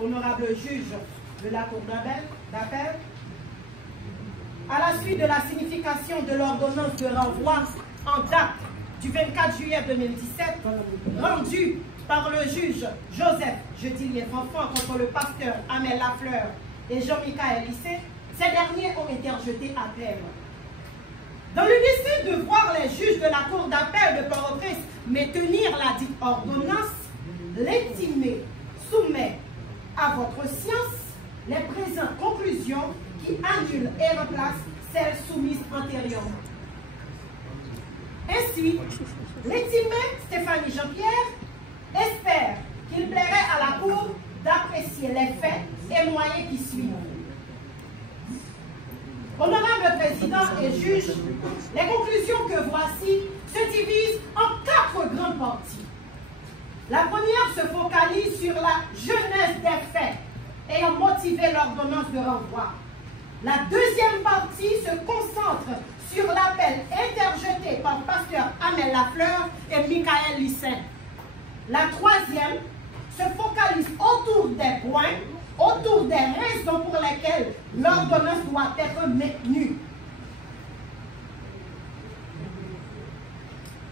honorable juge de la Cour d'appel, à la suite de la signification de l'ordonnance de renvoi en date du 24 juillet 2017, rendue par le juge Joseph Jetilier-Fanfan contre le pasteur Amel Lafleur et Jean-Michael Lycée, ces derniers ont été rejetés à terme. Dans le décès de voir les juges de la Cour d'appel de Port-au-Prince maintenir la dite ordonnance, l'intimé soumet à votre science les présentes conclusions qui annulent et remplacent celles soumises antérieurement. Ainsi, l'intimé Stéphanie Jean-Pierre espère qu'il plairait à la Cour d'apprécier les faits et moyens qui suivent. Honorable Président et juge, les conclusions que voici se divisent en 4 grandes parties. La première se focalise sur la jeunesse des faits ayant motivé l'ordonnance de renvoi. La deuxième partie se concentre sur l'appel interjeté par pasteur Amel Lafleur et Michael Lycée. La troisième se focalise autour des points, autour des raisons pour lesquelles l'ordonnance doit être maintenue.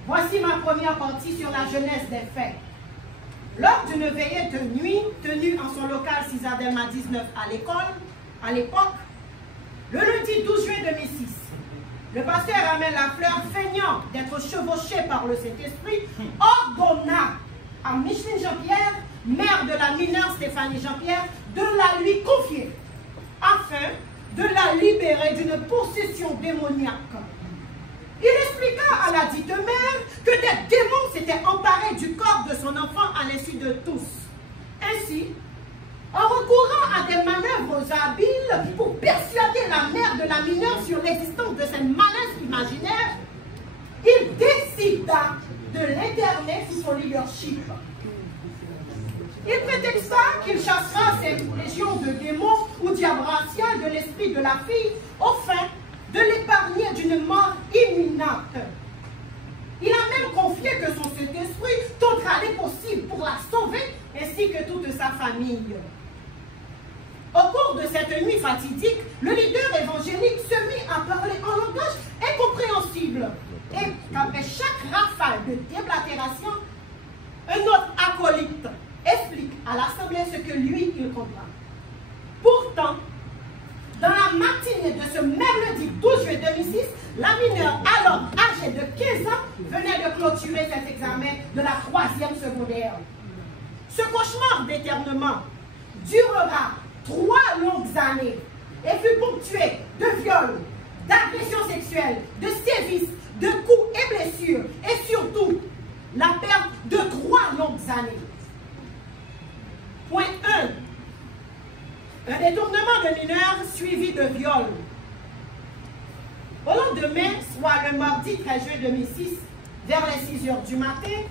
Voici ma première partie sur la jeunesse des faits. Lors d'une veillée de nuit tenue en son local Cisadelma 19 à l'époque, le lundi 12 juin 2006, le pasteur Amel Lafleur, feignant d'être chevauché par le Saint-Esprit, ordonna à Micheline Jean-Pierre, mère de la mineure Stéphanie Jean-Pierre, de la lui confier, afin de la libérer d'une possession démoniaque. Il expliqua à la dite mère que des démons s'étaient emparés du corps de son enfant à l'insu de tous. Ainsi, en recourant à des manœuvres habiles pour persuader la mère de la mineure sur l'existence de cette malaise imaginaire, il décida de l'interner sous son leadership. Il prétexta qu'il chassera ces légions de démons ou diabratiales de l'esprit de la fille au fin de l'épargner d'une mort imminente. Il a même confié que son Saint-Esprit tentera les possibles pour la sauver ainsi que toute sa famille. Au cours de cette nuit fatidique, le leader évangélique se mit à parler en langage incompréhensible et qu'après chaque rafale de déblatération, un autre acolyte explique à l'Assemblée ce que lui, il comprend. Pourtant, dans la matinée de ce même lundi 12 juillet 2006, la mineure, alors âgée de 15 ans, venait de clôturer cet examen de la 3e secondaire. Ce cauchemar d'éternement durera 3 longues années et fut ponctué de viols, d'agressions sexuelles, de sévices, de coups et blessures, et surtout la perte de 3 longues années. Point 1. Un détournement de mineurs suivi de viol. Au lendemain, soit le mardi 13 juin 2006, vers les 6 heures du matin,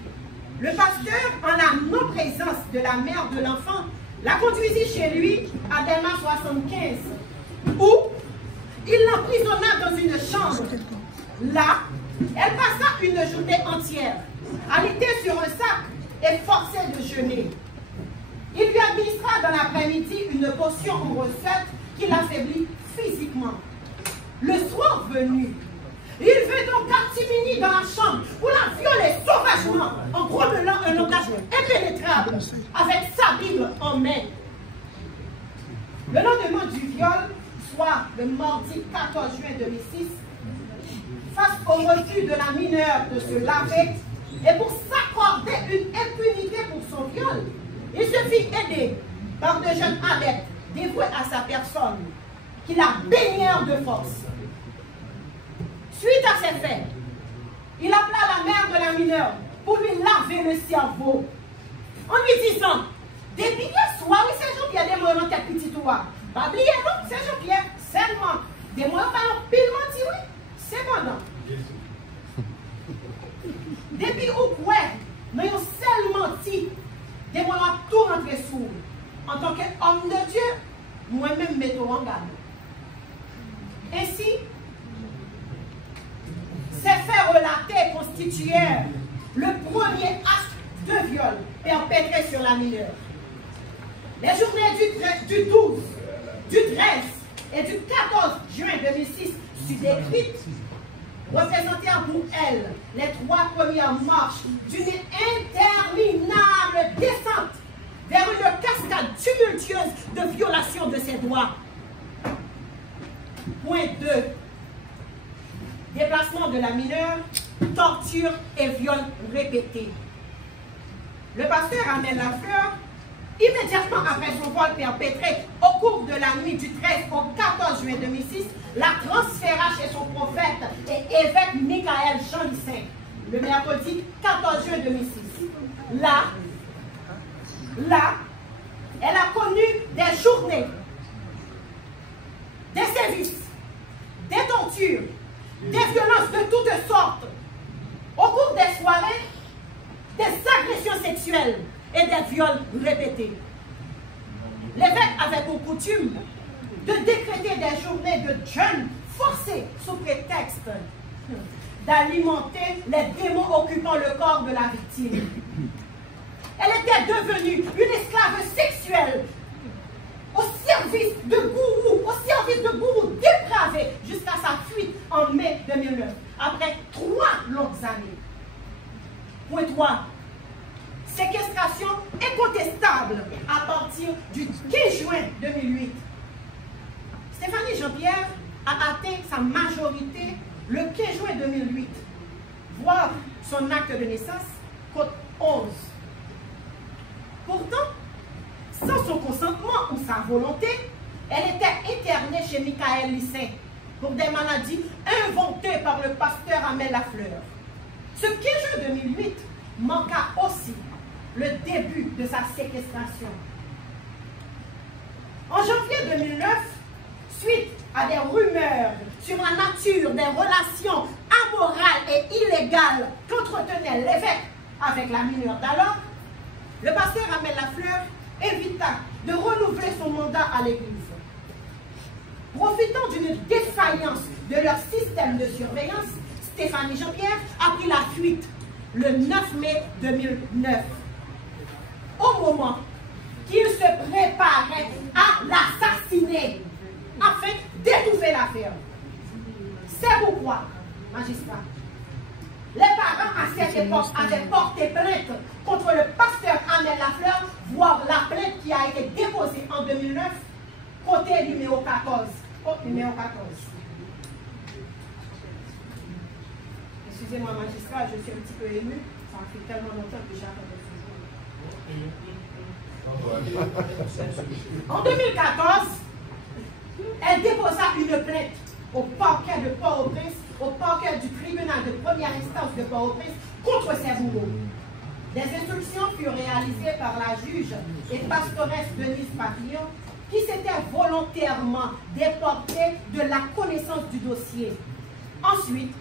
le pasteur, en la non-présence de la mère de l'enfant, la conduisit chez lui à Delma 75, où il l'emprisonna dans une chambre. Là, elle passa une journée entière, alitée sur un sac et forcée de jeûner. Il lui administra dans l'après-midi une potion en recette qui l'affaiblit physiquement. Le soir venu, il veut donc Catimini dans la chambre pour la violer sauvagement en grommelant un langage impénétrable avec sa Bible en main. Le lendemain du viol, soit le mardi 14 juin 2006, face au refus de la mineure de se laver et pour s'accorder une impunité pour son viol, il se fit aider par de jeunes adeptes dévoués à sa personne qui la baignèrent de force. Suite à ces faits, il appela la mère de la mineure pour lui laver le cerveau en lui disant: des billets soir, oui, c'est Jean-Pierre, des mots dans ta petite toi. Pas oublier, non, c'est Jean-Pierre, seulement. Des mots dans pile menti, oui, c'est bon, non. Depuis où, ouais, nous avons seulement menti, des mots tout rentrer sous. En tant qu'homme de Dieu, moi-même, mettons en garde. Ainsi, ces faits relatés constituèrent le premier acte de viol perpétré sur la mineure. Les journées du 12, du 13 et du 14 juin 2006 sur décrite, représentant pour elle les 3 premières marches d'une interminable descente vers une cascade tumultueuse de violation de ses droits. Point 2. Déplacement de la mineure, torture et viol répétés. Le pasteur Amel Lafleur, immédiatement après son vol perpétré au cours de la nuit du 13 au 14 juin 2006, la transféra chez son prophète et évêque Michael Jean Lissin, le mercredi 14 juin 2006. Là, elle a connu des journées, des sévices, des tortures, des violences de toutes sortes. Au cours des soirées, des agressions sexuelles et des viols répétés. L'évêque avait pour coutume de décréter des journées de jeûne forcés sous prétexte d'alimenter les démons occupant le corps de la victime. Elle était devenue une esclave sexuelle au service de gourous dépravés jusqu'à sa fuite en mai 2009, après 3 longues années. Point 3. Séquestration incontestable à partir du 15 juin 2008. Stéphanie Jean-Pierre a atteint sa majorité le 15 juin 2008, voire son acte de naissance, code 11. Pourtant, sans son consentement ou sa volonté, elle était internée chez Michael Lissin pour des maladies inventées par le pasteur Amel Lafleur. Ce 15 juin 2008 marqua aussi le début de sa séquestration. En janvier 2009, suite à des rumeurs sur la nature des relations amorales et illégales qu'entretenait l'évêque avec la mineure d'alors, le pasteur Amel Lafleur évita de renouveler son mandat à l'Église. Profitant d'une défaillance de leur système de surveillance, Stéphanie Jean-Pierre a pris la fuite le 9 mai 2009, au moment qu'il se préparait à l'assassiner afin d'étouffer l'affaire. C'est pourquoi, magistrat, les parents à cette époque avaient porté plainte contre le pasteur Amel Lafleur, voire la plainte qui a été déposée en 2009, côté numéro 14. Côté numéro 14. Excusez-moi, magistrat, je suis un petit peu ému. Ça fait tellement longtemps que j'attendais ce jour. En 2014, elle déposa une plainte au parquet de Port-au-Prince, au parquet du tribunal de première instance de Port-au-Prince contre ses bourreaux. Des instructions furent réalisées par la juge et pastoresse Denise Papillon, qui s'était volontairement déportée de la connaissance du dossier. Ensuite,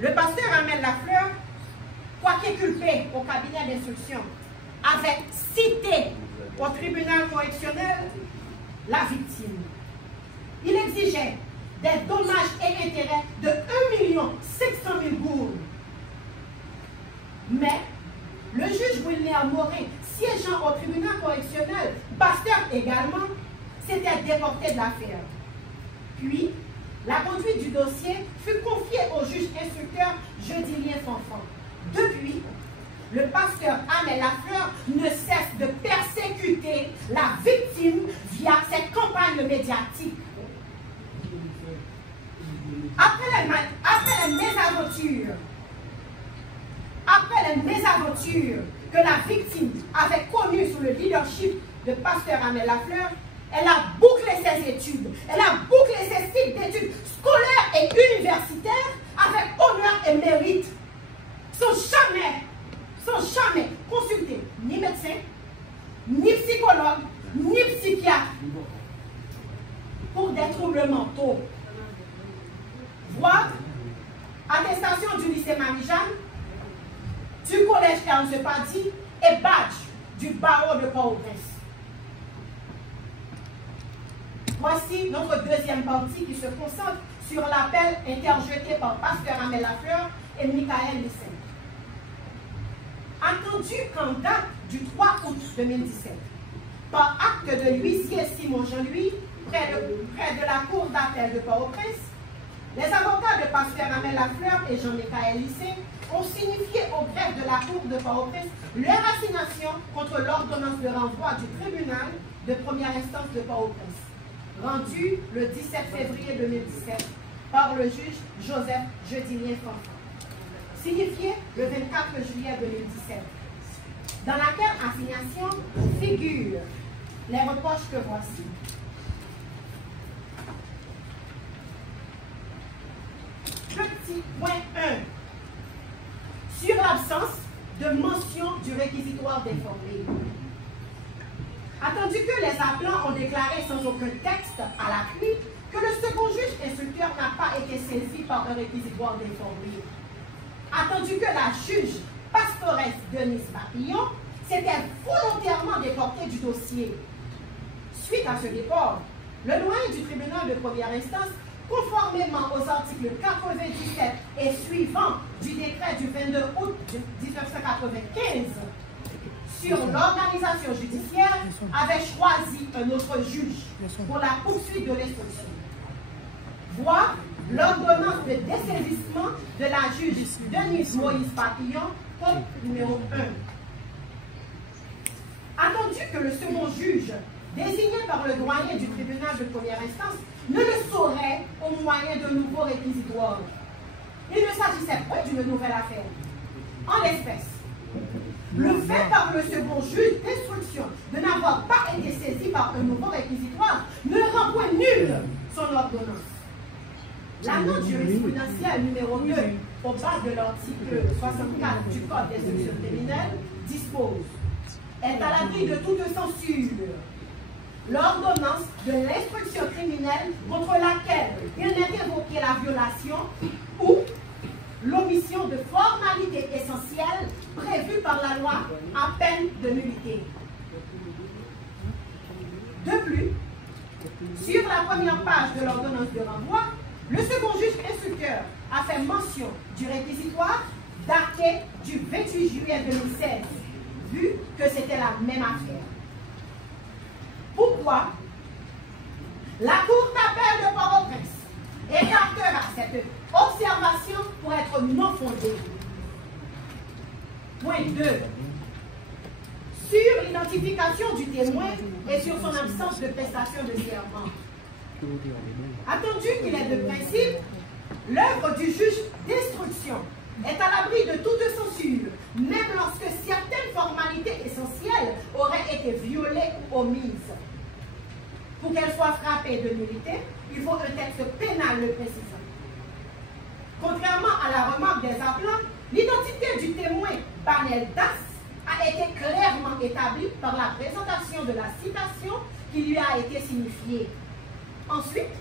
le pasteur Amel Lafleur, quoiqu'inculpé au cabinet d'instruction, avait cité au tribunal correctionnel la victime. Il exigeait des dommages et intérêts de 1 500 000 gourdes. Mais le juge Wilner Morin, siégeant au tribunal correctionnel, pasteur également, s'était déporté de l'affaire. Puis, la conduite du dossier fut confiée au juge instructeur Jeudilien Fanfan. Depuis, le pasteur Amel Lafleur ne cesse de persécuter la victime via ses campagnes médiatiques. Après les mésaventures que la victime avait connues sous le leadership de pasteur Amel Lafleur, elle a bouclé ses études, elle a bouclé ses cycles d'études scolaires et universitaires avec honneur et mérite, sans jamais consulter ni médecin, ni psychologue, ni psychiatre pour des troubles mentaux. Voire attestation du lycée Marie-Jeanne, du collège Ernst Padi et badge du barreau de Port-au-Prince. Voici notre deuxième partie qui se concentre sur l'appel interjeté par pasteur Amel Lafleur et Michael Lissin. Attendu qu'en date du 3 août 2017, par acte de l'huissier Simon Jean-Louis, près de la cour d'appel de Port-au-Prince, les avocats de Pasteur Amel Lafleur et Jean-Michaël Lycée ont signifié au greffe de la cour de Port-au-Prince leur assignation contre l'ordonnance de renvoi du tribunal de première instance de Port-au-Prince, rendue le 17 février 2017 par le juge Joseph Jeudinien Fanfan, signifié le 24 juillet 2017, dans laquelle assignation figurent les reproches que voici. Petit point 1. Sur l'absence de mention du réquisitoire d'informer. Attendu que les appelants ont déclaré sans aucun texte à l'appui que le second juge instructeur n'a pas été saisi par un réquisitoire d'informer. Attendu que la juge pastoresse Denise Papillon s'était volontairement déportée du dossier. Suite à ce déport, le doyen du tribunal de première instance, conformément aux articles 97 et suivants du décret du 22 août 1995 sur l'organisation judiciaire, avait choisi un autre juge pour la poursuite de l'instruction. Voir l'ordonnance de dessaisissement de la juge Denise Moïse Papillon, code numéro 1. Attendu que le second juge, désigné par le doyen du tribunal de première instance, ne le saurait au moyen d'un nouveau réquisitoire. Il ne s'agissait pas d'une nouvelle affaire. En l'espèce, le fait par le second juge d'instruction de n'avoir pas été saisi par un nouveau réquisitoire ne rend point nulle son ordonnance. La note jurisprudentielle numéro 2, au bas de l'article 64 du Code d'instruction criminelle, dispose « est à l'abri de toute censure l'ordonnance de l'instruction criminelle contre laquelle il n'est évoqué la violation ou l'omission de formalités essentielles prévues par la loi à peine de nullité. » De plus, sur la première page de l'ordonnance de renvoi, le second juge instructeur a fait mention du réquisitoire daté du 28 juillet 2016, vu que c'était la même affaire. Pourquoi la Cour d'appel de Port-au-Prince écartera cette observation pour être non fondée? Point 2. Sur l'identification du témoin et sur son absence de prestation de serment. Attendu qu'il est de principe, l'œuvre du juge d'instruction est à l'abri de toute censure, même lorsque certaines formalités essentielles auraient été violées ou omises. Pour qu'elle soit frappée de nullité, il faut un texte pénal le précisant. Contrairement à la remarque des appelants, l'identité du témoin Banel Das a été clairement établie par la présentation de la citation qui lui a été signifiée. Ensuite,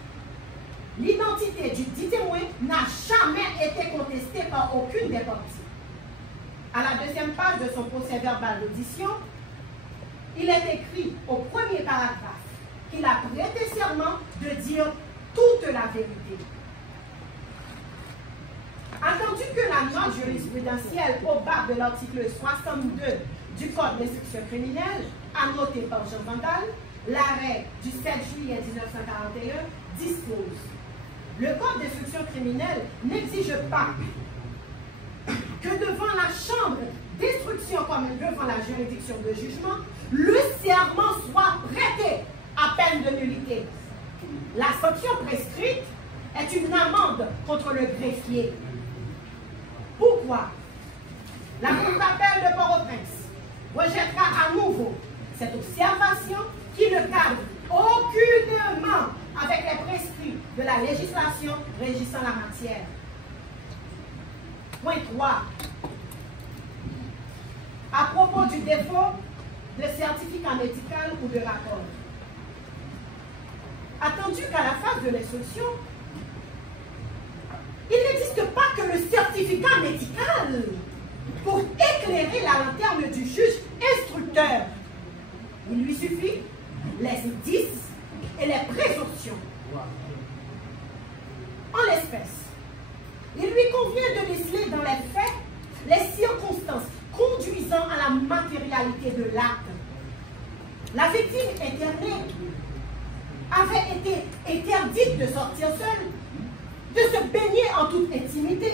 l'identité du dit témoin n'a jamais été contestée par aucune des parties. À la deuxième page de son procès-verbal d'audition, il est écrit au premier paragraphe qu'il a prêté serment de dire toute la vérité. Attendu que la note jurisprudentielle au bas de l'article 62 du Code d'instruction criminelle, annotée par Jean Vandal, l'arrêt du 7 juillet 1941 dispose: le Code d'instruction criminelle n'exige pas que devant la chambre d'instruction comme devant la juridiction de jugement, le serment soit prêté à peine de nullité. La sanction prescrite est une amende contre le greffier. Pourquoi la Cour d'appel de Port-au-Prince rejettera à nouveau cette observation qui ne cadre aucunement avec les prescrits de la législation régissant la matière. Point 3. À propos du défaut de certificat médical ou de rapport. Attendu qu'à la phase de l'instruction, il n'existe pas que le certificat médical pour éclairer la lanterne du juge instructeur. Il lui suffit les indices et les présomptions. En l'espèce, il lui convient de déceler dans les faits les circonstances conduisant à la matérialité de l'acte. la victime internée avait été interdite de sortir seule, de se baigner en toute intimité,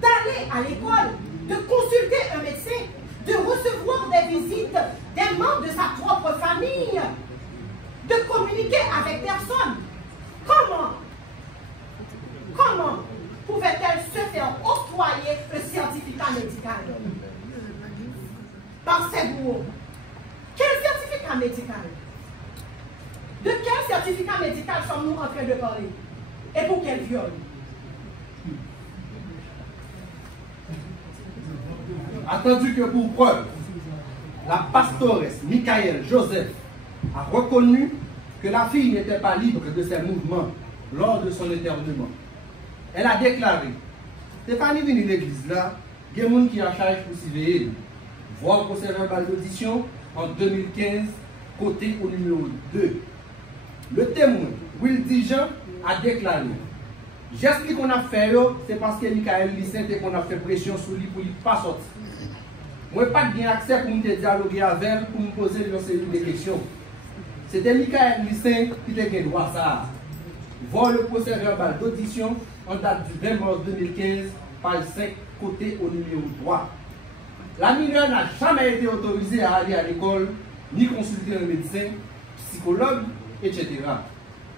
d'aller à l'école, de consulter un médecin, de recevoir des visites des membres de sa propre famille, de communiquer avec personne. Comment pouvait-elle se faire octroyer un certificat médical? Par ces mots. Quel certificat médical? De quel certificat médical sommes-nous en train de parler? Et pour quel viol? Attendu que pour preuve, la pastoresse Michael Joseph a reconnu que la fille n'était pas libre de ses mouvements lors de son éternuement. Elle a déclaré: Stéphanie venu l'église là, il y a des gens qui a charge pour surveiller. Voir le procès verbal d'audition en 2015, côté au numéro 2. Le témoin, Will Dijon, a déclaré: j'explique qu'on a fait, c'est parce que Michael Lissent et qu'on a fait pression sur lui pour ne pas sortir. Moi, pas bien accès pour me dialoguer avec elle, pour me poser une série de questions. C'était Michael Lissent qui était le droit ça. Voir le procès verbal d'audition en date du 20 mars 2015, page 5, côté au numéro 3. La mineure n'a jamais été autorisée à aller à l'école, ni consulter un médecin, psychologue, etc.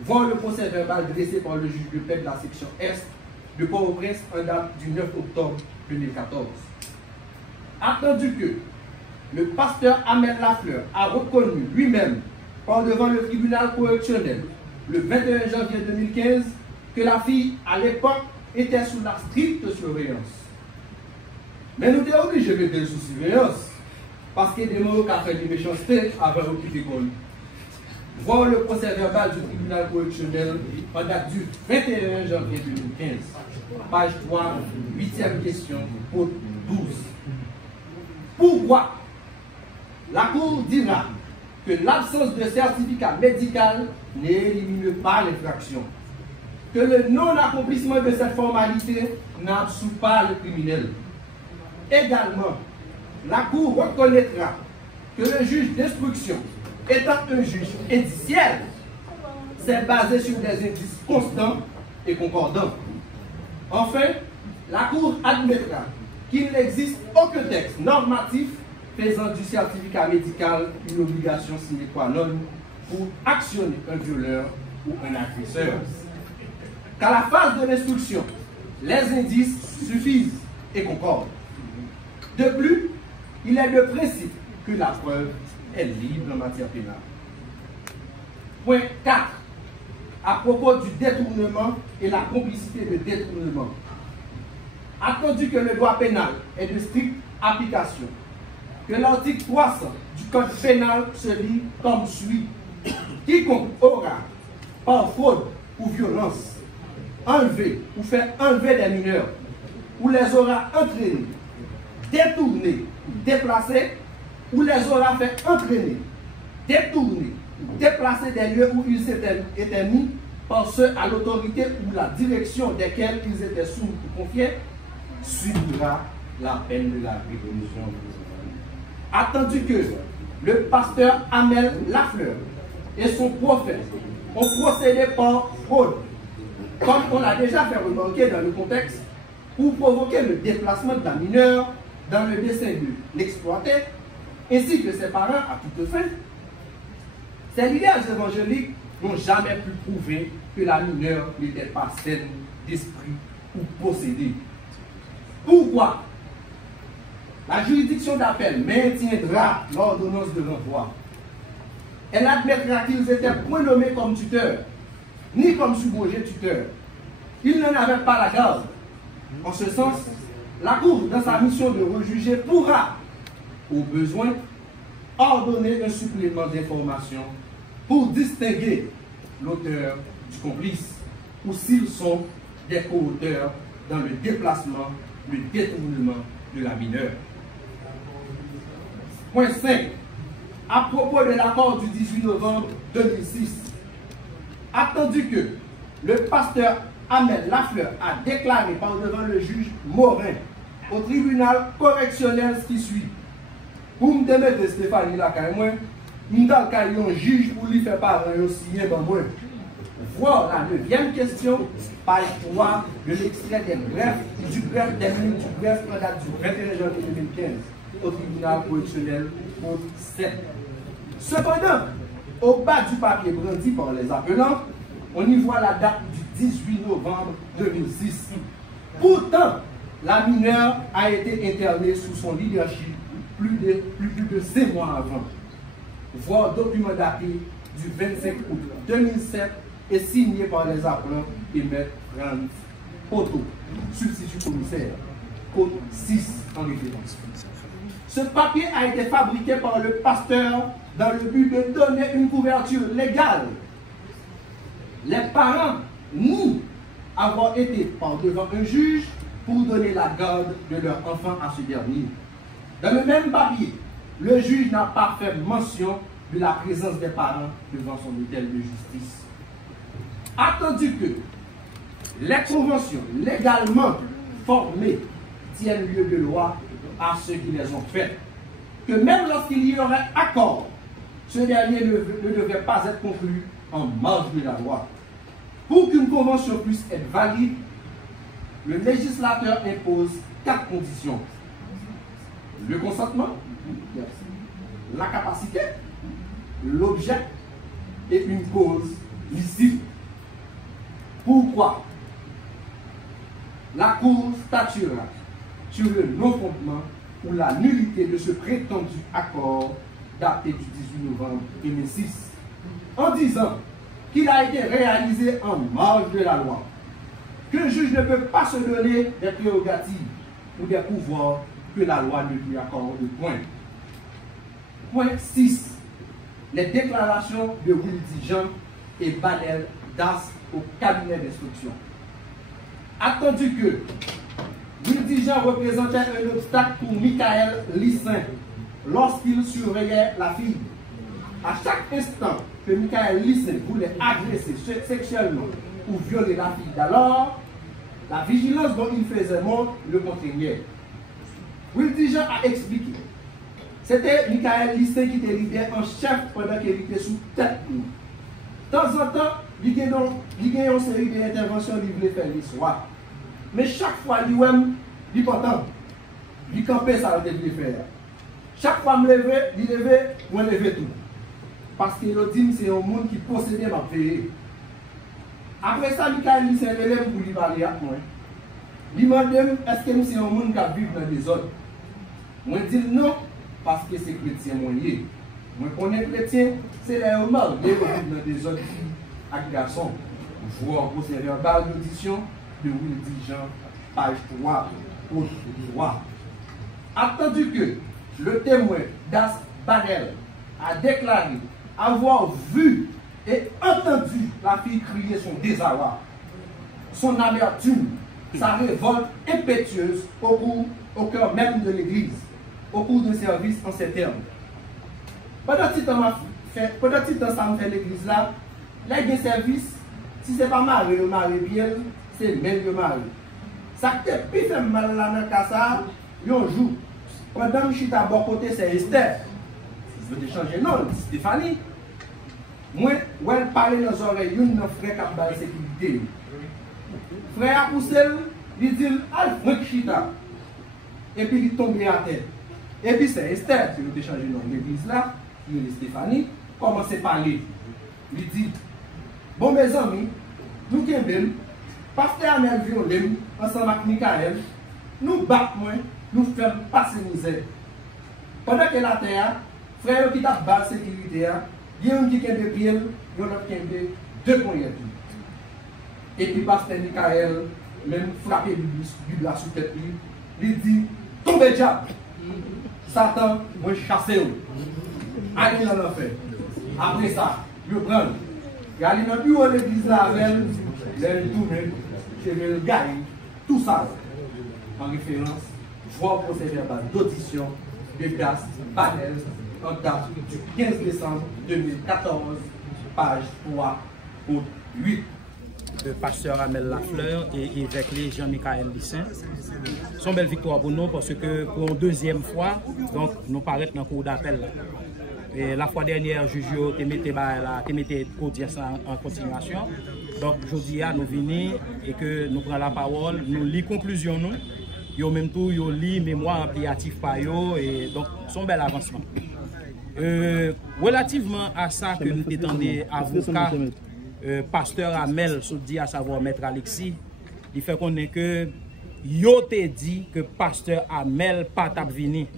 Voir le procès verbal dressé par le juge de paix de la section Est de Port-au-Prince en date du 9 octobre 2014. Attendu que le pasteur Amel Lafleur a reconnu lui-même par devant le tribunal correctionnel le 21 janvier 2015 que la fille à l'époque était sous la stricte surveillance. Mais nous étions obligés de mettre sous surveillance parce qu'il y a des mots qui ont fait des méchancetés avant d'occuper l'école. Voir le procès verbal du tribunal correctionnel en date du 21 janvier 2015. Page 3, 8e question, code 12. Pourquoi la Cour dira que l'absence de certificat médical n'élimine pas l'infraction, que le non-accomplissement de cette formalité n'absout pas le criminel. Également, la Cour reconnaîtra que le juge d'instruction, étant un juge indiciaire, s'est basé sur des indices constants et concordants. Enfin, la Cour admettra qu'il n'existe aucun texte normatif faisant du certificat médical une obligation sine qua non pour actionner un violeur ou un agresseur. Qu'à la phase de l'instruction, les indices suffisent et concordent. De plus, il est de principe que la preuve est libre en matière pénale. Point 4. À propos du détournement et la complicité de détournement. Attendu que le droit pénal est de stricte application, que l'article 300 du Code pénal se lit comme suit. Quiconque aura, par fraude ou violence, enlevé ou fait enlever des mineurs, ou les aura entraînés, détournés ou déplacés, ou les aura fait entraîner, détourner ou déplacer des lieux où ils étaient mis par ceux à l'autorité ou la direction desquels ils étaient soumis ou confiés, subira la peine de la réclusion. Attendu que le pasteur Amel Lafleur et son prophète ont procédé par fraude, comme on l'a déjà fait remarquer dans le contexte, pour provoquer le déplacement de la mineure dans le dessein de l'exploiter, ainsi que ses parents à toute fin, ces leaders évangéliques n'ont jamais pu prouver que la mineure n'était pas saine d'esprit ou possédée. Pourquoi? La juridiction d'appel maintiendra l'ordonnance de renvoi. Elle admettra qu'ils étaient point nommés comme tuteurs, ni comme subrogés tuteurs. Ils n'en avaient pas la garde. En ce sens, la Cour, dans sa mission de rejuger, pourra, au besoin, ordonner un supplément d'information pour distinguer l'auteur du complice, ou s'ils sont des co-auteurs dans le déplacement, le détournement de la mineure. Point 5. À propos de l'accord du 18 novembre 2006, attendu que le pasteur Amel Lafleur a déclaré par devant le juge Morin au tribunal correctionnel ce qui suit. Pour me démettre Stéphanie là, nous avons un juge pour lui faire parler un signer dans moi. Voilà la 9e question, page 3 de l'extrait du greffe du greffe en date du 21 janvier 2015 au tribunal correctionnel pour 7. Cependant, au bas du papier brandi par les appelants, on y voit la date du 18 novembre 2006. Pourtant, la mineure a été internée sous son leadership plus de 6 mois avant. Voir document daté du 25 août 2007 et signé par les appelants et maître Franz Otto, substitut commissaire, code 6 en référence. Ce papier a été fabriqué par le pasteur dans le but de donner une couverture légale. Les parents nient avoir été par devant un juge pour donner la garde de leur enfant à ce dernier. Dans le même papier, le juge n'a pas fait mention de la présence des parents devant son hôtel de justice. Attendu que les conventions légalement formées tiennent lieu de loi à ceux qui les ont faites, que même lorsqu'il y aurait accord, ce dernier ne devait pas être conclu en marge de la loi. Pour qu'une convention puisse être valide, le législateur impose 4 conditions. Le consentement, la capacité, l'objet et une cause licite. Pourquoi? La Cour statuera sur le non-fondement ou la nullité de ce prétendu accord daté du 18 novembre 2006, en disant qu'il a été réalisé en marge de la loi, qu'un juge ne peut pas se donner des prérogatives ou des pouvoirs que la loi ne lui accorde. Point 6. Les déclarations de Wildy Jean et Badel Das au cabinet d'instruction. Attendu que Wildy Jean représentait un obstacle pour Michael Lissin lorsqu'il surveillait la fille. À chaque instant que Michael Lissin voulait agresser sexuellement ou violer la fille d'alors, la vigilance dont il faisait montre le contraignait. Wildy Jean a expliqué. C'était Michael Lissin qui était leader en chef pendant qu'il était sous tête. De temps en temps, il y a une série d'interventions qu'il voulait faire l'histoire. Mais chaque fois, il portant, il campait ça qu'il voulait faire. Chaque fois, je me levais, je me levais tout. Parce que le dit c'est un monde qui possédait ma paix. Après ça, Michael Lissin relève pour lui parler avec moi. Il m'a demandé est-ce que c'est un monde qui vit dans des autres. Moi, je dis non, parce que c'est chrétien mon lié. Moi, je connais chrétien, c'est les hommes qui vivent dans des autres filles avec garçons. Voir au procès verbal d'audition de Wildy Jean, page 3, au 3. Attendu que le témoin Das Badel a déclaré avoir vu et entendu la fille crier son désarroi, son amertume, sa révolte impétueuse au cœur même de l'église, au cours d'un service en ces termes. Pendant que ça me fait l'église là, là il y a des services, si ce n'est pas marié bien, c'est même le mari. Ça qui plus fait mal là dans le cas ça, il y a un jour, pendant que je suis à bon côté, c'est Esther. Je vais te changer non, Stéphanie. Moi, elle parle dans les oreilles, il y a un frère qui a la sécurité. Frère a poussé, il dit, Alfred Chita. Et puis il tombe à terre. Et puis c'est Esther qui veut changer dans l'église là, qui est Stéphanie, commence à parler. Il dit, bon mes amis, nous qui sommes, pasteur Amel violé, ensemble avec Michael, nous battons, nous faisons passer misère. Pendant que la terre, frère qui t'a bas sécurité, il y a un qui a des pieds, il y a un autre qui a deux points. Et puis pasteur Michael, même frappé du blas sous tête, il dit, tombez diable, Satan, moi chassez-vous. Allez dans l'enfer. Après ça, je prends. Il allait dans le bureau de l'église là avec elle, il tourne, je vais le gagner, tout ça. En référence, voir procès verbal d'audition de Das Badel en date du 15 décembre 2014, page 3 au 8. Le pasteur Amel Lafleur et évêque Jean-Michael Lissin. C'est une belle victoire pour nous parce que pour une deuxième fois, donc, nous paraissons dans le cours d'appel. Et la fois dernière, juge te mette audience en continuation. Donc, aujourd'hui, nous venons et que nous prenons la parole, nous lisons conclusion nous. Yo même tout, yo lit mémoire ampliative par yo et donc son bel avancement. Relativement à ça que nous t'étendons avocat, pasteur Amel, dit à savoir maître Alexis, il fait qu'on est que yo te dit que pasteur Amel pas tap vini.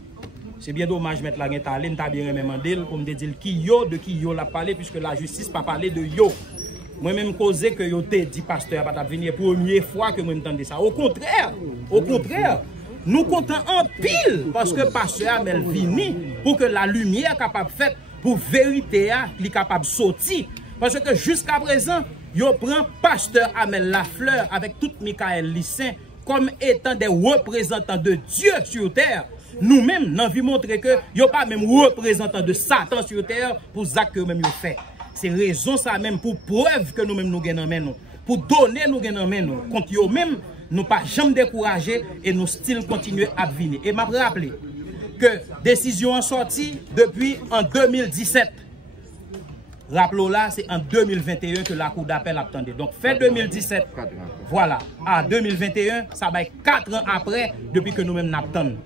C'est bien dommage mettre la guette à l'aile, t'as bien remandé pour me dire qui yo l'a parlé puisque la justice pas parlé de yo. Moi-même causé que yo te dit pasteur pas tap venir première fois que moi m'entendais ça. Au contraire, nous comptons en pile parce que pasteur Amel vini pour que la lumière capable faite pour vérité est capable sortir parce que jusqu'à présent, yo prend pasteur Amel Lafleur avec tout Michael Lissin comme étant des représentants de Dieu sur terre. Nous-mêmes, nous avons montré que yo pas même représentants de Satan sur terre pour ça que même yo fait. C'est raison ça même pour preuve que nous-mêmes nous gagnons, pour donner nous gagnons, contre eux-mêmes, nous pas jamais découragés et nous still continuer à venir. Et m'a rappelé que décision en sortie depuis en 2017. Rappelons là, c'est en 2021 que la Cour d'appel attendait. Donc, fait 2017, voilà, à 2021, ça va être 4 ans après depuis que nous-mêmes nous attendons.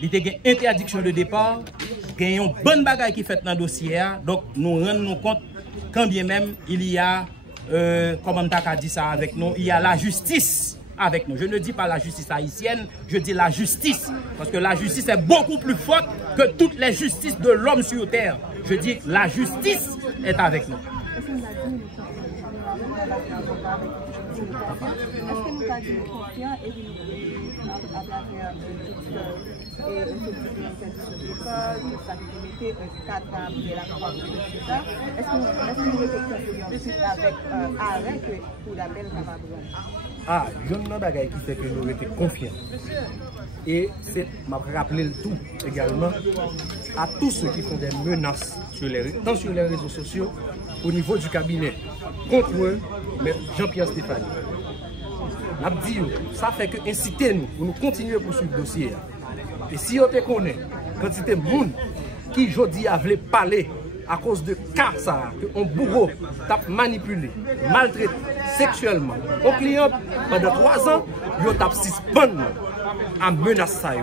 Il y a une interdiction de départ, il y a une bonne bagaille qui fait dans le dossier. Donc, nous rendons compte quand bien même il y a, comment on a dit ça avec nous, il y a la justice avec nous. Je ne dis pas la justice haïtienne, je dis la justice. Parce que la justice est beaucoup plus forte que toutes les justices de l'homme sur terre. Je dis la justice est avec nous. Ah, je ne sais pas qui fait que nous étions confiants. Et c'est m'a rappelé le tout également à tous ceux qui font des menaces tant sur les réseaux sociaux au niveau du cabinet contre eux, mais Jean-Pierre Stéphanie. N'a dit ça fait que inciter nous pour nous continuer pour suivre le dossier. Et si on te connaît, quantité de monde qui aujourd'hui a voulu parler à cause de cas ça, que on bourreau t'a manipulé, maltraité sexuellement. Au client pendant 3 ans, yo t'a suspend à menace ça.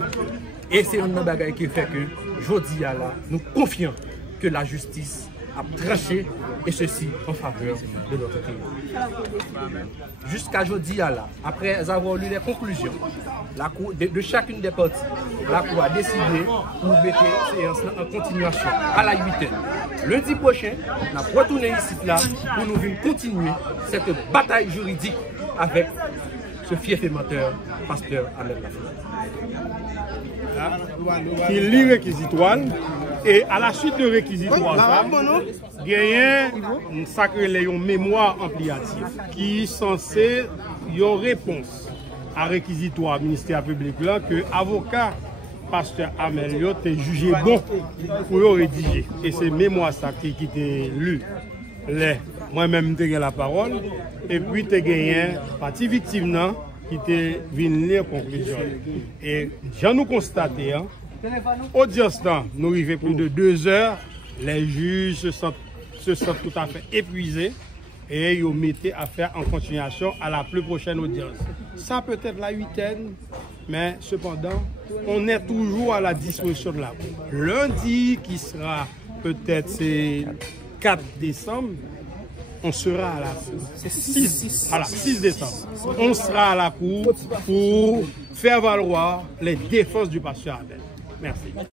Et c'est un bagage qui fait que aujourd'hui là, nous confions que la justice a tranché et ceci en faveur de notre pays. Jusqu'à aujourd'hui là, après avoir lu les conclusions la cour, de chacune des parties, la Cour a décidé pour mettre séance en continuation à la 8h. Lundi prochain, nous allons retourner ici là pour nous venir continuer cette bataille juridique avec ce fief émetteur, pasteur Amel Lafleur. Qui lit réquisitoire et à la suite de réquisitoire, il y a une sacrée mémoire ampliative qui est censée une réponse à réquisitoire ministère public là que avocat pasteur Amel yo te jugé bon pour rédiger et c'est mémoire ça qui était lu. Moi-même j'ai la parole et puis tu gagné partie victime qui te venu lire conclusion et j'en nous constaté audience nous arrivons plus de 2 heures, les juges se sentent tout à fait épuisés et ils mettent à faire en continuation à la plus prochaine audience. Ça peut être la 8e, mais cependant, on est toujours à la disposition de la Cour. Lundi, qui sera peut-être 4 décembre, on sera à la Cour. C'est 6 décembre. On sera à la Cour pour faire valoir les défenses du pasteur Abel. Merci.